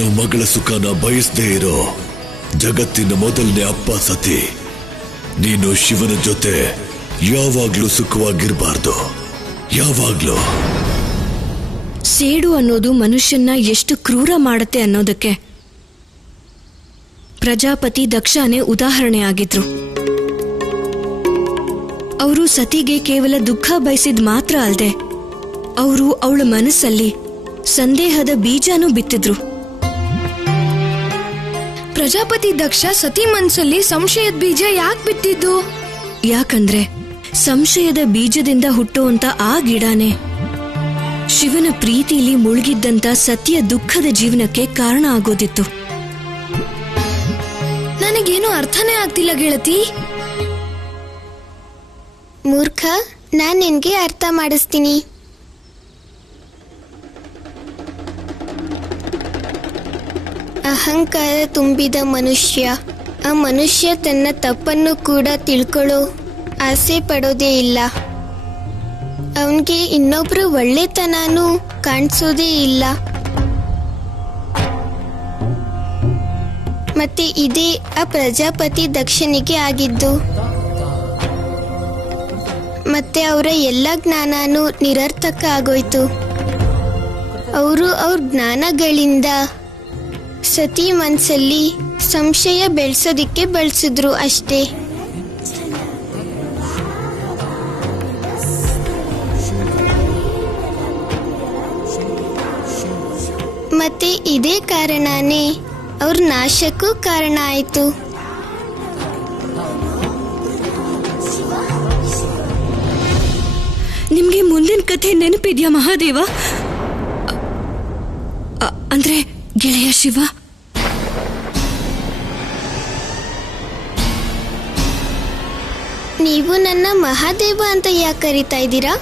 ತನ್ನ ಮಗಳ ಸುಖನ ಬಯಸದೇ ಇರೋ ಜಗತ್ತಿನ ಮೊದಲನೇ ಅಪ್ಪ ಸತಿ. ನೀನು ಶಿವನ ಜೊತೆ ಯಾವಾಗ್ಲೂ ಸುಖವಾಗಿರ್ಬಾರ್ದು, ಯಾವಾಗ್ಲೂ. ಸೇಡು ಅನ್ನೋದು ಮನುಷ್ಯನ್ನ ಎಷ್ಟು ಕ್ರೂರ ಮಾಡುತ್ತೆ ಅನ್ನೋದಕ್ಕೆ ಪ್ರಜಾಪತಿ ದಕ್ಷನೇ ಉದಾಹರಣೆ ಆಗಿದ್ರು. ಅವರು ಸತಿಗೆ ಕೇವಲ ದುಃಖ ಬಯಸಿದ್ ಮಾತ್ರ ಅಲ್ಲದೆ ಅವರು ಅವಳ ಮನಸ್ಸಲ್ಲಿ ಸಂದೇಹದ ಬೀಜನೂ ಬಿತ್ತಿದ್ರು. ಪ್ರಜಾಪತಿ ದಕ್ಷ ಸತಿ ಮನಸ್ಸಲ್ಲಿ ಸಂಶಯದ ಬೀಜ ಯಾಕೆ ಬಿತ್ತಿದ್ದು? ಯಾಕಂದ್ರೆ ಸಂಶಯದ ಬೀಜದಿಂದ ಹುಟ್ಟುವಂತ ಆ ಗಿಡನೇ ಶಿವನ ಪ್ರೀತಿಲಿ ಮುಳುಗಿದ್ದಂತ ಸತಿಯ ದುಃಖದ ಜೀವನಕ್ಕೆ ಕಾರಣ ಆಗೋದಿತ್ತು. ನನಗೇನು ಅರ್ಥನೇ ಆಗ್ತಿಲ್ಲ ಗೆಳತಿ. ಮೂರ್ಖ, ನಾನ್ ನಿನ್ಗೆ ಅರ್ಥ ಮಾಡಿಸ್ತೀನಿ. ಅಹಂಕಾರ ತುಂಬಿದ ಮನುಷ್ಯ, ಆ ಮನುಷ್ಯ ತನ್ನ ತಪ್ಪನ್ನು ಕೂಡ ತಿಳ್ಕೊಳ್ಳೋ ಆಸೆ ಪಡೋದೇ ಇಲ್ಲ. ಅವನಿಗೆ ಇನ್ನೊಬ್ರು ಒಳ್ಳೆತನನೂ ಕಾಣಿಸೋದೇ ಇಲ್ಲ. ಮತ್ತೆ ಇದೇ ಆ ಪ್ರಜಾಪತಿ ದಕ್ಷನಿಗೆ ಆಗಿದ್ದು. ಮತ್ತೆ ಅವರ ಎಲ್ಲ ಜ್ಞಾನನೂ ನಿರರ್ಥಕ ಆಗೋಯ್ತು. ಅವರು ಅವ್ರ ಜ್ಞಾನಗಳಿಂದ ಸತಿ ಮನಸ್ಸಲ್ಲಿ ಸಂಶಯ ಬೆಳೆಸೋದಿಕ್ಕೆ ಬಳಸಿದ್ರು ಅಷ್ಟೇ. ಮತ್ತೆ ಇದೇ ಕಾರಣನೇ ಅವ್ರ ನಾಶಕ್ಕೂ ಕಾರಣ ಆಯಿತು. ನಿಮ್ಗೆ ಮುಂದಿನ ಕಥೆ ನೆನಪಿದ್ಯಾ ಮಹಾದೇವ? ಅಂದ್ರೆ ಗೆಳೆಯ ಶಿವ. ನೀವು ನನ್ನ ಮಹಾದೇವ ಅಂತ ಯಾಕೆ ಕರೀತಾ ಇದ್ದೀರಾ?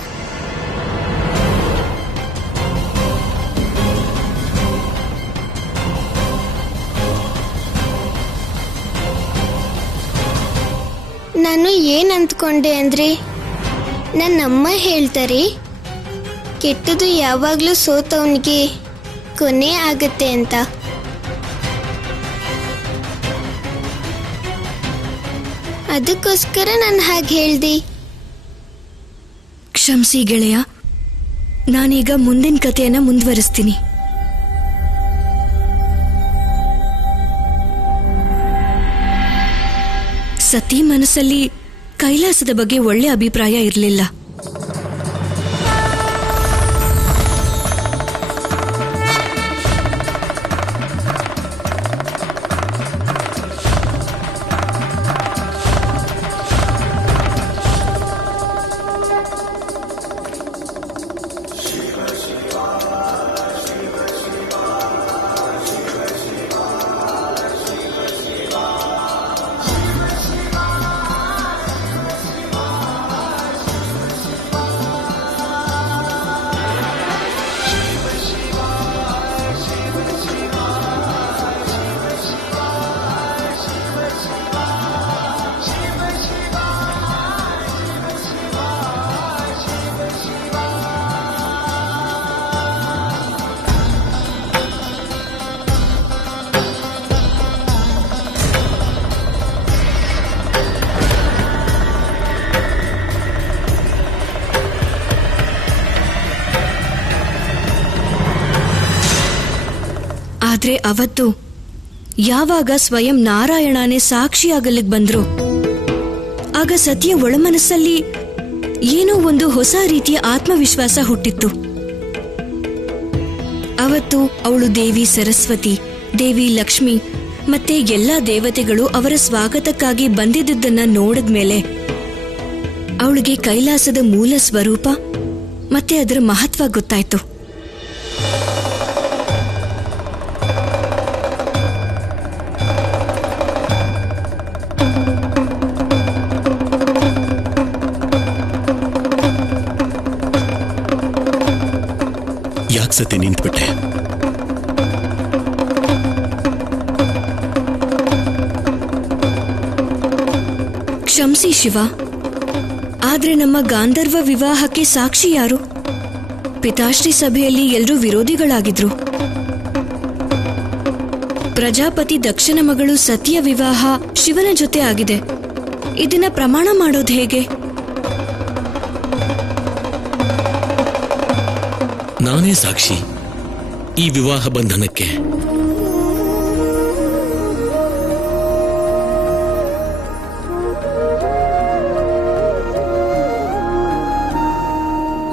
ನಾನು ಏನ್ ಅಂದ್ಕೊಂಡೆ ಅಂದ್ರೆ, ನನ್ನಮ್ಮ ಹೇಳ್ತಾರೆ ಕೆಟ್ಟದು ಯಾವಾಗ್ಲೂ ಸೋತವನಿಗೆ ಕೊನೆ ಆಗತ್ತೆ ಅಂತ. ಅದಕ್ಕೋಸ್ಕರ ನಾನು ಹಾಗೆ ಹೇಳ್ದೆ. ಕ್ಷಮಿಸಿ ಗೆಳೆಯ, ನಾನೀಗ ಮುಂದಿನ ಕಥೆಯನ್ನ ಮುಂದುವರಿಸ್ತೀನಿ. ಸತಿ ಮನಸ್ಸಲ್ಲಿ ಕೈಲಾಸದ ಬಗ್ಗೆ ಒಳ್ಳೆ ಅಭಿಪ್ರಾಯ ಇರಲಿಲ್ಲ. ಆದ್ರೆ ಅವತ್ತು ಯಾವಾಗ ಸ್ವಯಂ ನಾರಾಯಣನೇ ಸಾಕ್ಷಿಯಾಗಲಿಕ್ಕೆ ಬಂದ್ರು, ಆಗ ಸತಿಯ ಒಳಮನಸ್ಸಲ್ಲಿ ಏನೋ ಒಂದು ಹೊಸ ರೀತಿಯ ಆತ್ಮವಿಶ್ವಾಸ ಹುಟ್ಟಿತ್ತು. ಅವತ್ತು ಅವಳು ದೇವಿ ಸರಸ್ವತಿ, ದೇವಿ ಲಕ್ಷ್ಮಿ ಮತ್ತೆ ಎಲ್ಲಾ ದೇವತೆಗಳು ಅವರ ಸ್ವಾಗತಕ್ಕಾಗಿ ಬಂದಿದ್ದನ್ನ ನೋಡಿದ್ಮೇಲೆ ಅವಳಿಗೆ ಕೈಲಾಸದ ಮೂಲ ಸ್ವರೂಪ ಮತ್ತೆ ಅದರ ಮಹತ್ವ ಗೊತ್ತಾಯ್ತು. ಯಾಕೆ ಸತಿ ನಿಂತ್ಬಿಟ್ಟೆ? ಕ್ಷಮಿಸಿ ಶಿವ, ಆದ್ರೆ ನಮ್ಮ ಗಾಂಧರ್ವ ವಿವಾಹಕ್ಕೆ ಸಾಕ್ಷಿ ಯಾರು? ಪಿತಾಶ್ರೀ ಸಭೆಯಲ್ಲಿ ಎಲ್ಲರೂ ವಿರೋಧಿಗಳಾಗಿದ್ರು. ಪ್ರಜಾಪತಿ ದಕ್ಷನ ಮಗಳು ಸತಿಯ ವಿವಾಹ ಶಿವನ ಜೊತೆ ಆಗಿದೆ. ಇದನ್ನ ಪ್ರಮಾಣ ಮಾಡೋದು ಹೇಗೆ? ನಾನೇ ಸಾಕ್ಷಿ ಈ ವಿವಾಹ ಬಂಧನಕ್ಕೆ.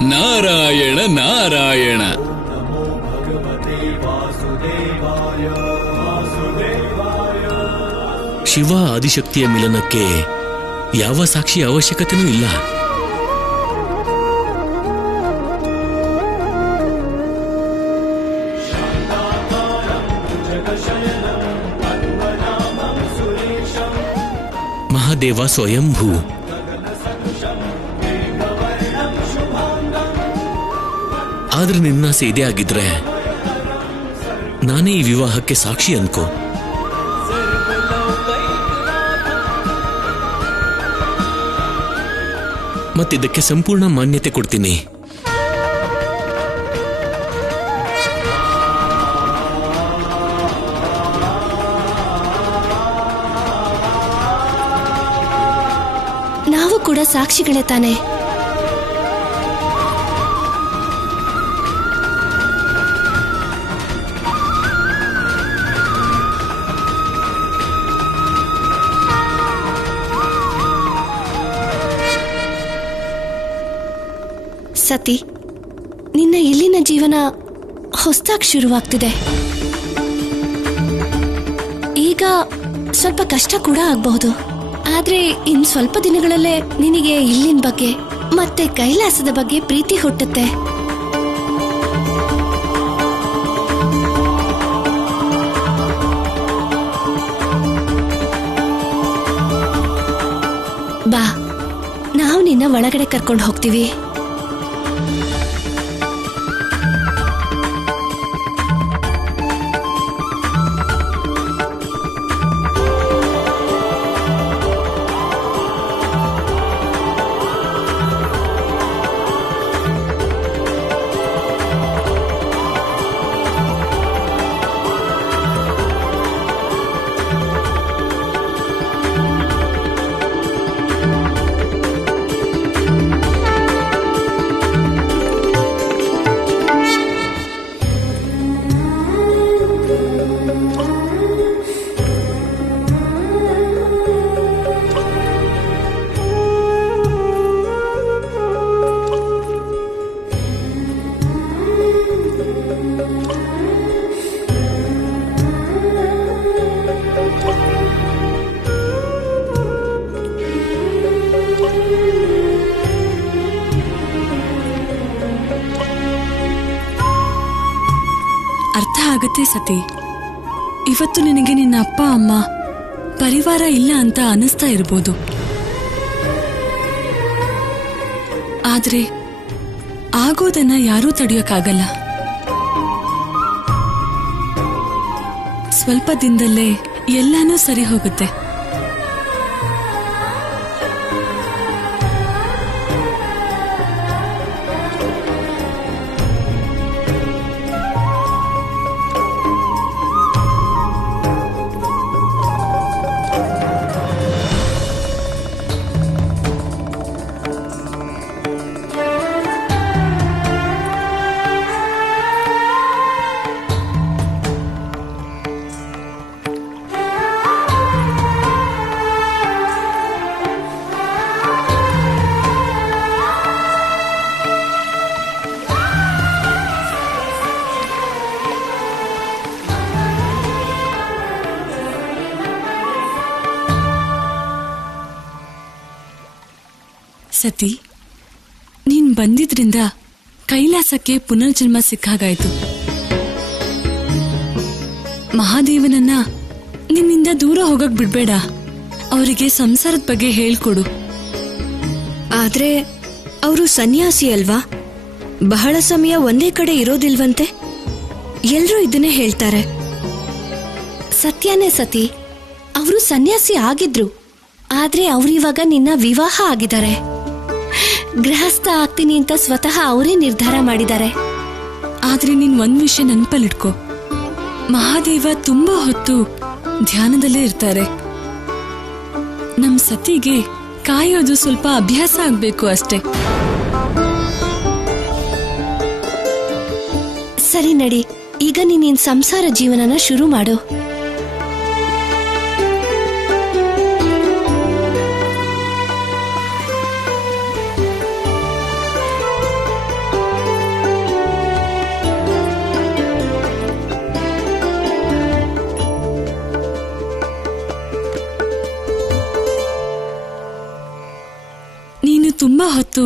ನಾರಾಯಣ ನಾರಾಯಣ. ಶಿವ ಆದಿಶಕ್ತಿಯ ಮಿಲನಕ್ಕೆ ಯಾವ ಸಾಕ್ಷಿ ಅವಶ್ಯಕತೆನೂ ಇಲ್ಲ. ಮಹಾದೇವ ಸ್ವಯಂಭೂ. ಆದ್ರೆ ನಿನ್ನಾಸೆ ಇದೇ ಆಗಿದ್ರೆ ನಾನೇ ಈ ವಿವಾಹಕ್ಕೆ ಸಾಕ್ಷಿ ಅನ್ಕೋ. ಮತ್ತಿದ್ದಕ್ಕೆ ಸಂಪೂರ್ಣ ಮಾನ್ಯತೆ ಕೊಡ್ತೀನಿ. ನಾವು ಕೂಡ ಸಾಕ್ಷಿಗಳೇ ತಾನೆ. ಸತಿ, ನಿನ್ನ ಇಲ್ಲಿನ ಜೀವನ ಹೊಸದಾಗಿ ಶುರುವಾಗ್ತಿದೆ. ಈಗ ಸ್ವಲ್ಪ ಕಷ್ಟ ಕೂಡ ಆಗಬಹುದು. ಆದ್ರೆ ಇನ್ ಸ್ವಲ್ಪ ದಿನಗಳಲ್ಲೇ ನಿನಗೆ ಇಲ್ಲಿನ ಬಗ್ಗೆ ಮತ್ತೆ ಕೈಲಾಸದ ಬಗ್ಗೆ ಪ್ರೀತಿ ಹುಟ್ಟುತ್ತೆ. ಬಾ, ನಾವು ನಿನ್ನ ಒಳಗಡೆ ಕರ್ಕೊಂಡು ಹೋಗ್ತೀವಿ. ಅರ್ಥ ಆಗತ್ತೆ ಸತಿ. ಇವತ್ತು ನಿನಗೆ ನಿನ್ನ ಅಪ್ಪ ಅಮ್ಮ ಪರಿವಾರ ಇಲ್ಲ ಅಂತ ಅನಿಸ್ತಾ ಇರ್ಬೋದು. ಆದ್ರೆ ಆಗೋದನ್ನ ಯಾರೂ ತಡೆಯೋಕ್ಕಾಗಲ್ಲ. ಸ್ವಲ್ಪ ದಿನದಲ್ಲೇ ಎಲ್ಲಾನೂ ಸರಿ ಹೋಗುತ್ತೆ. ಸತಿ, ನೀನ್ ಬಂದಿದ್ರಿಂದ ಕೈಲಾಸಕ್ಕೆ ಪುನರ್ಜನ್ಮ ಸಿಕ್ಕಾಗಾಯ್ತು. ಮಹಾದೇವನನ್ನ ನಿನ್ನಿಂದ ದೂರ ಹೋಗಕ್ ಬಿಡ್ಬೇಡ. ಅವರಿಗೆ ಸಂಸಾರದ ಬಗ್ಗೆ ಹೇಳ್ಕೊಡು. ಆದ್ರೆ ಅವರು ಸನ್ಯಾಸಿ ಅಲ್ವಾ? ಬಹಳ ಸಮಯ ಒಂದೇ ಕಡೆ ಇರೋದಿಲ್ವಂತೆ. ಎಲ್ರೂ ಇದನ್ನೇ ಹೇಳ್ತಾರೆ. ಸತ್ಯನೇ ಸತಿ, ಅವರು ಸನ್ಯಾಸಿ ಆಗಿದ್ರು. ಆದ್ರೆ ಅವ್ರಿವಾಗ ನಿನ್ನ ವಿವಾಹ ಆಗಿದ್ದಾರೆ. ಗೃಹಸ್ಥ ಆಗ್ತೀನಿ ಅಂತ ಸ್ವತಃ ಅವರೇ ನಿರ್ಧಾರ ಮಾಡಿದ್ದಾರೆ. ಆದ್ರೆ ನೀನ್ ಒಂದ್ ವಿಷಯ ನೆನಪಲ್ಲಿಟ್ಕೋ, ಮಹಾದೇವ ತುಂಬಾ ಹೊತ್ತು ಧ್ಯಾನದಲ್ಲೇ ಇರ್ತಾರೆ. ನಮ್ ಸತಿಗೆ ಕಾಯೋದು ಸ್ವಲ್ಪ ಅಭ್ಯಾಸ ಆಗ್ಬೇಕು ಅಷ್ಟೇ. ಸರಿ ನಡಿ, ಈಗ ನೀನ್ ಸಂಸಾರ ಜೀವನನ ಶುರು ಮಾಡು. ನೀನು ತುಂಬಾ ಹೊತ್ತು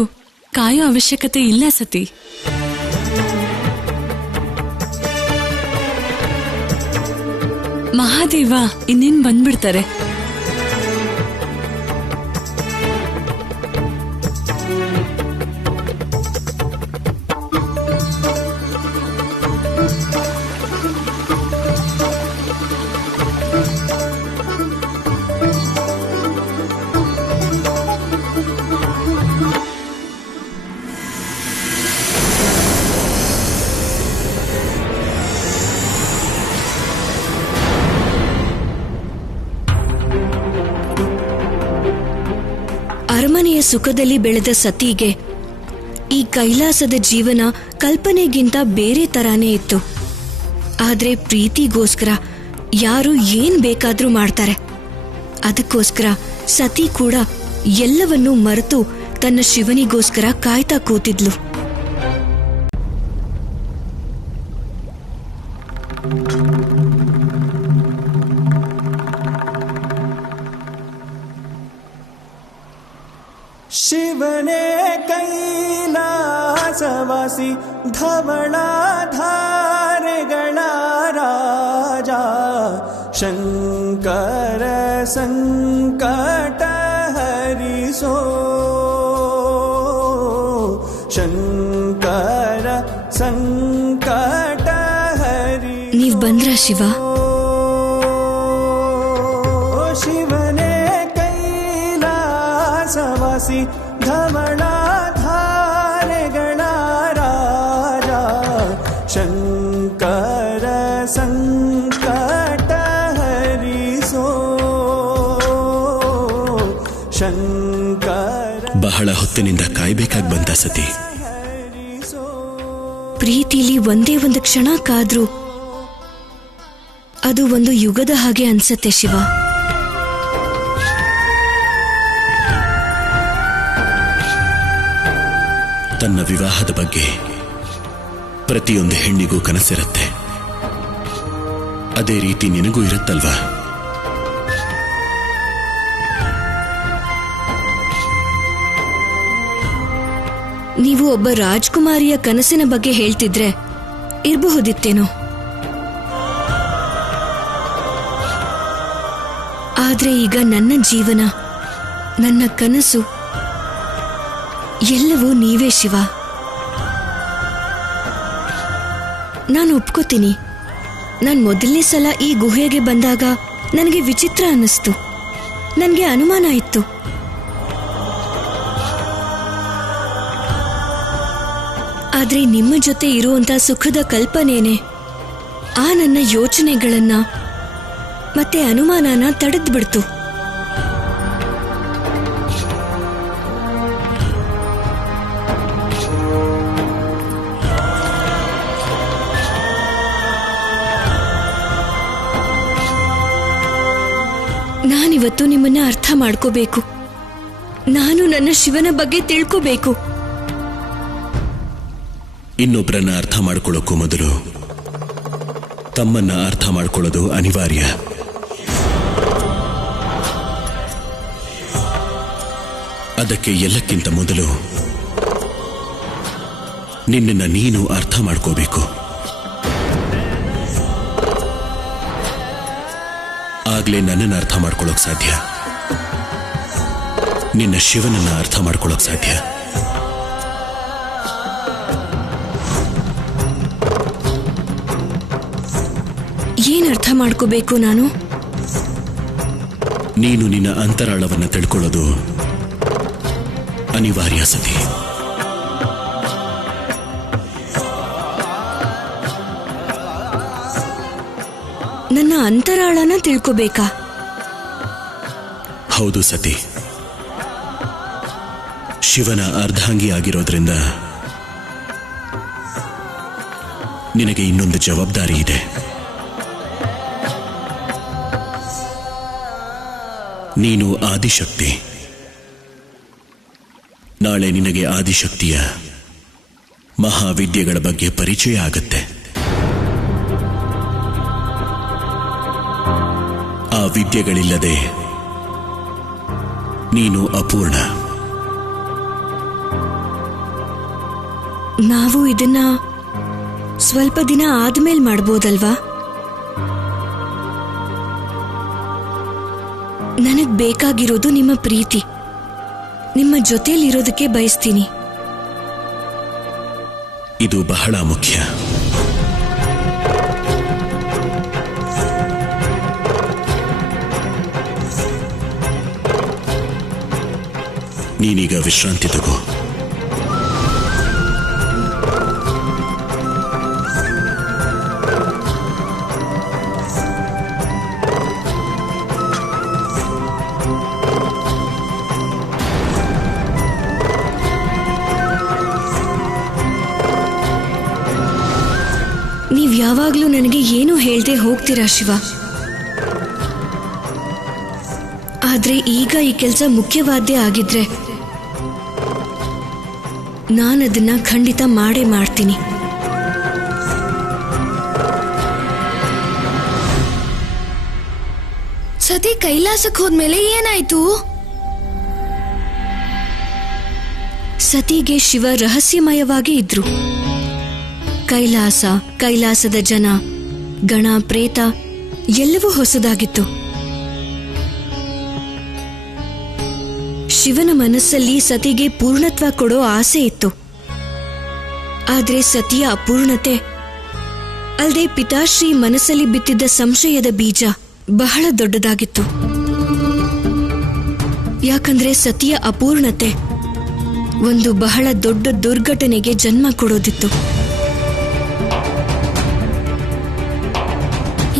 ಕಾಯೋ ಅವಶ್ಯಕತೆ ಇಲ್ಲ ಸತಿ. ಮಹಾದೇವ ಇನ್ನೇನ್ ಬಂದ್ಬಿಡ್ತಾರೆ. ಅರಮನೆಯ ಸುಖದಲ್ಲಿ ಬೆಳೆದ ಸತಿಗೆ ಈ ಕೈಲಾಸದ ಜೀವನ ಕಲ್ಪನೆಗಿಂತ ಬೇರೆ ತರಾನೇ ಇತ್ತು. ಆದ್ರೆ ಪ್ರೀತಿಗೋಸ್ಕರ ಯಾರು ಏನ್ ಬೇಕಾದ್ರೂ ಮಾಡ್ತಾರೆ. ಅದಕ್ಕೋಸ್ಕರ ಸತಿ ಕೂಡ ಎಲ್ಲವನ್ನೂ ಮರೆತು ತನ್ನ ಶಿವನಿಗೋಸ್ಕರ ಕಾಯ್ತಾ ಕೂತಿದ್ಲು. ಶಿವನೇ ಕೈಲಾಸವಾಸಿ ಧವಳಾಧಾರೆಗಳ ರಾಜ, ಶಂಕರ ಸಂಕಟ ಹರಿಸೋ, ಶಂಕರ ಸಂಕಟ ಹರಿ. ನೀವ್ ಬಂದ್ರ ಶಿವ? ಶಿವನೇ ಕೈಲಾಸವಾಸಿ ಧವಳಾಧಾರೆಗಳ ರಾಜ, ಶಂಕರ ಸಂಕಟ ಹರಿಸೋ, ಶಂಕರ. ಬಹಳ ಹೊತ್ತಿನಿಂದ ಕಾಯ್ಬೇಕಾಗಿ ಬಂತ ಸತಿ. ಪ್ರೀತಿಲಿ ಒಂದೇ ಒಂದು ಕ್ಷಣ ಕಾದ್ರೂ ಅದು ಒಂದು ಯುಗದ ಹಾಗೆ ಅನ್ಸತ್ತೆ ಶಿವ. ತನ್ನ ವಿವಾಹದ ಬಗ್ಗೆ ಪ್ರತಿಯೊಂದು ಹೆಣ್ಣಿಗೂ ಕನಸಿರುತ್ತೆ. ಅದೇ ರೀತಿ ನಿನಗೂ ಇರುತ್ತಲ್ವಾ? ನೀವು ಒಬ್ಬ ರಾಜ್ಕುಮಾರಿಯ ಕನಸಿನ ಬಗ್ಗೆ ಹೇಳ್ತಿದ್ರೆ ಇರಬಹುದಿತ್ತೇನೋ. ಆದ್ರೆ ಈಗ ನನ್ನ ಜೀವನ, ನನ್ನ ಕನಸು ಎಲ್ಲವೂ ನೀವೇ ಶಿವ. ನಾನು ಒಪ್ಕೋತೀನಿ, ನಾನು ಮೊದಲನೇ ಸಲ ಈ ಗುಹೆಗೆ ಬಂದಾಗ ನನಗೆ ವಿಚಿತ್ರ ಅನ್ನಿಸ್ತು, ನನಗೆ ಅನುಮಾನ ಇತ್ತು. ಆದ್ರೆ ನಿಮ್ಮ ಜೊತೆ ಇರುವಂತ ಸುಖದ ಕಲ್ಪನೆನೇ ಆ ನನ್ನ ಯೋಚನೆಗಳನ್ನ ಮತ್ತೆ ಅನುಮಾನನ ತಡೆದ್ಬಿಡ್ತು. ನಾನಿವತ್ತು ನಿಮ್ಮನ್ನ ಅರ್ಥ ಮಾಡ್ಕೋಬೇಕು. ನಾನು ನನ್ನ ಶಿವನ ಬಗ್ಗೆ ತಿಳ್ಕೋಬೇಕು. ಇನ್ನೊಬ್ಬರನ್ನ ಅರ್ಥ ಮಾಡ್ಕೊಳ್ಳೋಕ್ಕೂ ಮೊದಲು ತಮ್ಮನ್ನ ಅರ್ಥ ಮಾಡ್ಕೊಳ್ಳೋದು ಅನಿವಾರ್ಯ. ಅದಕ್ಕೆ ಎಲ್ಲಕ್ಕಿಂತ ಮೊದಲು ನಿನ್ನನ್ನ ನೀನು ಅರ್ಥ ಮಾಡ್ಕೋಬೇಕು. ಆಗ್ಲೇ ನನ್ನನ್ನು ಅರ್ಥ ಮಾಡ್ಕೊಳ್ಳೋಕ್ ಸಾಧ್ಯ, ನಿನ್ನ ಶಿವನನ್ನ ಅರ್ಥ ಮಾಡ್ಕೊಳ್ಳೋಕ್ ಸಾಧ್ಯ. ಏನ್ ಅರ್ಥ ಮಾಡ್ಕೋಬೇಕು ನಾನು? ನೀನು ನಿನ್ನ ಅಂತರಾಳವನ್ನ ತಿಳ್ಕೊಳ್ಳೋದು ಅನಿವಾರ್ಯ ಸತಿ. ನನ್ನ ಅಂತರಾಳನ ತಿಳ್ಕೋಬೇಕಾ? ಹೌದು ಸತಿ. ಶಿವನ ಅರ್ಧಾಂಗಿ ಆಗಿರೋದ್ರಿಂದ ನಿನಗೆ ಇನ್ನೊಂದು ಜವಾಬ್ದಾರಿ ಇದೆ. ನೀನು ಆದಿಶಕ್ತಿ. ನಾಳೆ ನಿನಗೆ ಆದಿಶಕ್ತಿಯ ಮಹಾವಿದ್ಯೆಗಳ ಬಗ್ಗೆ ಪರಿಚಯ ಆಗತ್ತೆ. ಆ ವಿದ್ಯೆಗಳಿಲ್ಲದೆ ನೀನು ಅಪೂರ್ಣ. ನಾವು ಇದನ್ನ ಸ್ವಲ್ಪ ದಿನ ಆದ್ಮೇಲೆ ಮಾಡ್ಬೋದಲ್ವಾ? ನನಗ್ ಬೇಕಾಗಿರೋದು ನಿಮ್ಮ ಪ್ರೀತಿ. ನಿಮ್ಮ ಜೊತೆಲಿರೋದಕ್ಕೆ ಬಯಸ್ತೀನಿ. ಇದು ಬಹಳ ಮುಖ್ಯ. ನೀನೀಗ ವಿಶ್ರಾಂತಿ ತಗೋ. ನೀವ್ ಯಾವಾಗ್ಲೂ ನನಗೆ ಏನು ಹೇಳ್ದೆ ಹೋಗ್ತೀರಾ ಶಿವ. ಆದ್ರೆ ಈಗ ಈ ಕೆಲಸ ಮುಖ್ಯವಾದ್ದೇ ಆಗಿದ್ರೆ ನಾನದನ್ನ ಖಂಡಿತ ಮಾಡೇ ಮಾಡ್ತೀನಿ. ಸತಿ ಕೈಲಾಸಕ್ಕೆ ಹೋದ್ಮೇಲೆ ಏನಾಯ್ತು? ಸತಿಗೆ ಶಿವ ರಹಸ್ಯಮಯವಾಗಿ ಇದ್ರು. ಕೈಲಾಸದ ಜನ, ಗಣ, ಪ್ರೇತ ಎಲ್ಲವೂ ಹೊಸದಾಗಿತ್ತು. ಶಿವನ ಮನಸ್ಸಲ್ಲಿ ಸತಿಗೆ ಪೂರ್ಣತ್ವ ಕೊಡೋ ಆಸೆ ಇತ್ತು. ಆದ್ರೆ ಸತಿಯ ಅಪೂರ್ಣತೆ ಅಲ್ಲದೆ ಪಿತಾಶ್ರೀ ಮನಸ್ಸಲ್ಲಿ ಬಿತ್ತಿದ್ದ ಸಂಶಯದ ಬೀಜ ಬಹಳ ದೊಡ್ಡದಾಗಿತ್ತು. ಯಾಕಂದ್ರೆ ಸತಿಯ ಅಪೂರ್ಣತೆ ಒಂದು ಬಹಳ ದೊಡ್ಡ ದುರ್ಘಟನೆಗೆ ಜನ್ಮ ಕೊಡೋದಿತ್ತು.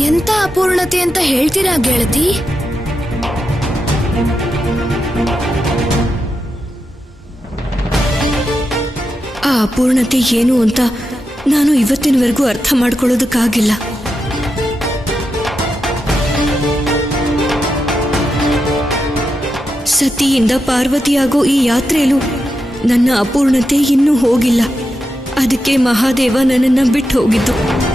ಎಂತ ಅಪೂರ್ಣತೆ ಅಂತ ಹೇಳ್ತೀರಾ ಗೆಳತಿ? ಆ ಅಪೂರ್ಣತೆ ಏನು ಅಂತ ನಾನು ಇವತ್ತಿನವರೆಗೂ ಅರ್ಥ ಮಾಡ್ಕೊಳ್ಳೋದಕ್ಕಾಗಿಲ್ಲ. ಸತಿಯಿಂದ ಪಾರ್ವತಿಯಾಗೋ ಈ ಯಾತ್ರೆಯಲ್ಲೂ ನನ್ನ ಅಪೂರ್ಣತೆ ಇನ್ನೂ ಹೋಗಿಲ್ಲ. ಅದಕ್ಕೆ ಮಹಾದೇವ ನನ್ನನ್ನ ಬಿಟ್ಟು ಹೋಗಿದ್ದು.